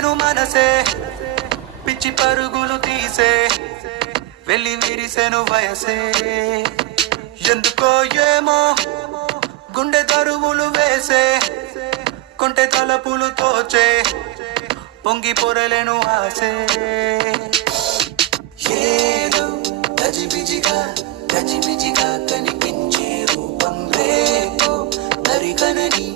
పుట్టెను మనసే పిచ్చి పరుగులు తీసే వెళ్ళి విరిసెను వయసే ఎందుకో ఏమో గుండె దరువులు వేసే కొంటె తలపులు తోచే పొంగి పొరలేను ఆసే ఏదో గజిబిజిగా కనిపించే రూపం రేపో దరికనని